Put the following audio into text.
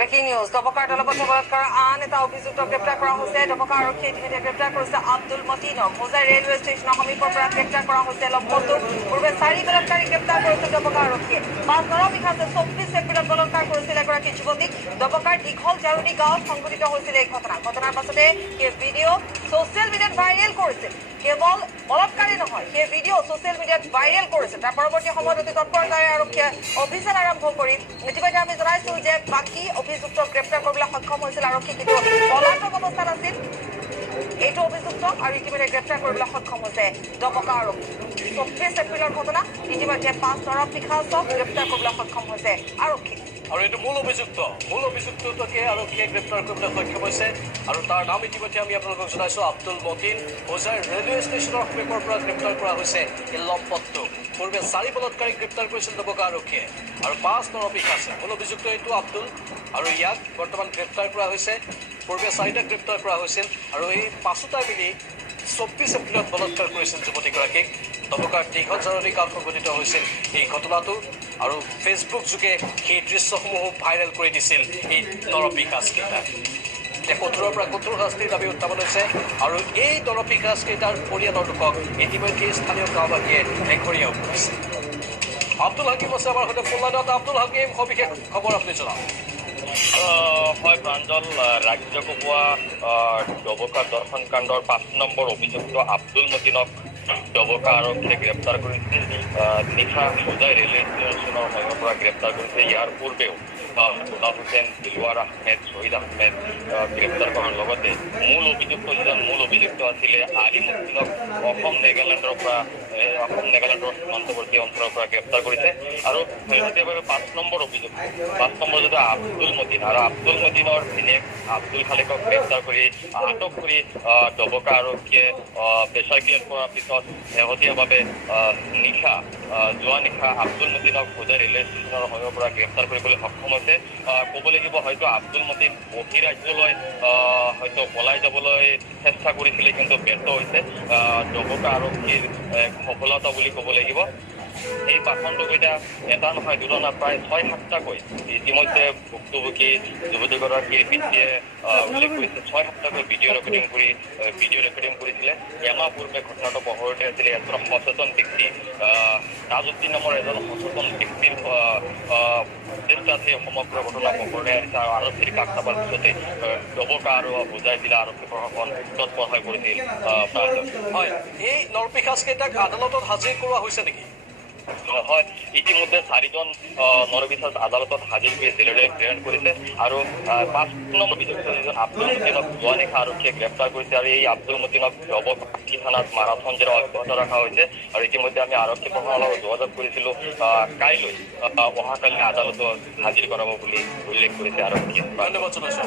Breaking news দবকাৰ দলবদ্ধ বলাৎকাৰ আন এটা অভিযুক্তক গ্ৰেপ্তাৰ কৰা হৈছে। দবকা আৰক্ষীয়ে ইতিমধ্যে গ্ৰেপ্তাৰ কৰিছে আব্দুল মতিনক। হোজাই ৰেলৱে ষ্টেচনৰ সমীপৰ পৰা গ্ৰেপ্তাৰ কৰা হৈছে লম্পটটোক। পূৰ্বে 4 বলাৎকাৰীক গ্ৰেপ্তাৰ কৰিছিল দবকা আৰক্ষীয়ে। 5 নিশাতে 24 এপ্ৰিলত বলাৎকাৰ কৰিছিল এগৰাকী যুৱতীক। দবকাৰ দীঘল জাৰুনী গাঁৱত সংঘটিত হৈছিল এই ঘটনা। ঘটনাৰ পাছতে সেই ভিডিঅ' ছ'চিয়েল মিডিয়াত ভাইৰেল কৰিছিল। কেৱল বলাৎকাৰী নহয়, সেই ভিডিঅ' ছ'চিয়েল মিডিয়াত ভাইৰেল কৰিছে। তাৰ পৰৱৰ্তী সময়ত অতি তৎপৰতাৰে আৰক্ষীয়ে অভিযান আৰম্ভ কৰি ইতিমধ্যে আমি জনাইছো যে বাকী অভিযুক্তক গ্ৰেপ্তাৰ কৰিবলৈ সক্ষম হৈছিল আৰক্ষী, কিন্তু পলাতক অৱস্থাত আছিল এইটো অভিযুক্ত আৰু ইতিমধ্যে গ্ৰেপ্তাৰ কৰিবলৈ সক্ষম হৈছে দবকা আৰক্ষী। 24 এপ্ৰিলৰ ঘটনা। ইতিমধ্যে 5 নিশাচক গ্ৰেপ্তাৰ কৰিবলৈ সক্ষম হৈছে আৰক্ষী। আৰু এইটো মূল অভিযুক্তকে আৰক্ষীয়ে গ্ৰেপ্তাৰ কৰিবলৈ সক্ষম হৈছে আৰু তাৰ নাম ইতিমধ্যে আমি আপোনালোকক জনাইছো আব্দুল মতিন। হোজাই ৰেলৱে ষ্টেচনৰ সমীপৰ পৰা গ্ৰেপ্তাৰ কৰা হৈছে এই লম্পটটোক। পূৰ্বে 4 বলাৎকাৰীক গ্ৰেপ্তাৰ কৰিছিল দবকা আৰক্ষীয়ে আৰু 5 নিশা আছে। মূল অভিযুক্ত এইটো আব্দুল আৰু ইয়াক বৰ্তমান গ্ৰেপ্তাৰ কৰা হৈছে। পূৰ্বে 4টা গ্ৰেপ্তাৰ কৰা হৈছিল আৰু এই 5টা মিলি 24 এপ্ৰিলত বলাৎকাৰ কৰিছিল যুৱতীগৰাকীক। দবকাৰ দীঘল জাৰুনী গাঁৱত সংঘটিত হৈছিল এই ঘটনাটো আৰু ফেচবুক যোগে সেই দৃশ্যসমূহো ভাইৰেল কৰি দিছিল এই নৰপিশাচকেইটা। এতিয়া কঠোৰৰ পৰা কঠোৰ শাস্তিৰ দাবী উত্থাপন হৈছে আৰু এই নৰপিশাচকেইটাৰ পৰিয়ালৰ লোকক ইতিমধ্যে স্থানীয় গাঁওবাসীয়ে এঘৰীয়াও কৰিছে। আব্দুল হাকিম আছে আমাৰ সৈতে ফোন লাইনত। আব্দুল হাকিম, সবিশেষ খবৰ আপুনি জনাওক। হয় প্ৰাঞ্জল, ৰাজ্যকোপোৱা ডবকা দৰ্শন কাণ্ডৰ 5 নম্বৰ অভিযুক্ত আব্দুল মতিনক ডবকা আৰক্ষীয়ে গ্ৰেপ্তাৰ কৰিছে। নিশা হোজাই ৰেলৱে ষ্টেচনৰ সমীপৰ পৰা গ্ৰেপ্তাৰ কৰিছে। ইয়াৰ পূৰ্বেও গুলাম হুছেইন, দিলৱাৰ আহমেদ, শ্বহীদ আহমেদ গ্ৰেপ্তাৰ কৰাৰ লগতে যিজন মূল অভিযুক্ত আছিলে আলিমুদ্দিনক অসম নাগালেণ্ডৰ সীমান্তৱৰ্তী অঞ্চলৰ পৰা গ্ৰেপ্তাৰ কৰিছে। আৰু শেহতীয়াভাৱে 5 নম্বৰ অভিযুক্ত যিটো আব্দুল মতিন আৰু আব্দুল মতিনৰ ভিনিয়েক আব্দুল খালেকক গ্ৰেপ্তাৰ কৰি আটক কৰি ডবকা আৰক্ষীয়ে পেচাৰক্ৰিয়াত কৰাৰ পিছত শেহতীয়াভাৱে যোৱা নিশা আব্দুল মতিনক হোজাই ৰেলৱে ষ্টেচনৰ সমীপৰ পৰা গ্ৰেপ্তাৰ কৰিবলৈ সক্ষম হৈছে। ক'ব লাগিব হয়তো আব্দুল মতিন বহিৰাজ্যলৈ হয়তো পলাই যাবলৈ চেষ্টা কৰিছিলে, কিন্তু ব্যৰ্থ হৈছে। ডবকা আৰক্ষীৰ সফলতা বুলি ক'ব লাগিব। এই পাখণ্ডকেইটা এটা নহয়, দুটা নহয়, প্ৰায় 6-7টাকৈ ইতিমধ্যে ভুক্তভোগী যুৱতীগৰাকীৰ পিতৃয়ে উল্লেখ কৰিছে। 6-7টাকৈ ভিডিঅ' ৰেকৰ্ডিং কৰিছিলে। এমাহ পূৰ্বে ঘটনাটো পোহৰতে আছিলে এজন সচেতন ব্যক্তি, তাজউদ্দিন নামৰ এজন সচেতন ব্যক্তিৰ চেষ্টাত সেই সমগ্ৰ ঘটনা পোহৰতে আহিছে আৰু আৰক্ষীৰ কাষ চাপাৰ পিছতে ডবকা আৰু হোজাই জিলা আৰক্ষী প্ৰশাসন তৎপৰ হৈ পৰিছিল। হয়, এই নৰপিশাচকেইটাক আদালতত হাজিৰ কৰোৱা হৈছে নেকি? হয়, ইতিমধ্যে 4জন নৰপিশাচ আদালতত হাজিৰ কৰি জেলেৰে প্ৰেৰণ কৰিছে আৰু 5 নম্বৰ অভিযুক্ত আব্দুল মতিনক যোৱা নিশা আৰক্ষীয়ে গ্ৰেপ্তাৰ কৰিছে আৰু এই আব্দুল মতিনক ডবকা থানাত মাৰাথন জেৰা অব্যাহত ৰখা হৈছে। আৰু ইতিমধ্যে আমি আৰক্ষী প্ৰশাসনৰ লগত যোগাযোগ কৰিছিলোঁ। কাইলৈ অহাকালি আদালতত হাজিৰ কৰাব বুলি উল্লেখ কৰিছে আৰক্ষীয়ে। ধন্যবাদ জনাইছোঁ।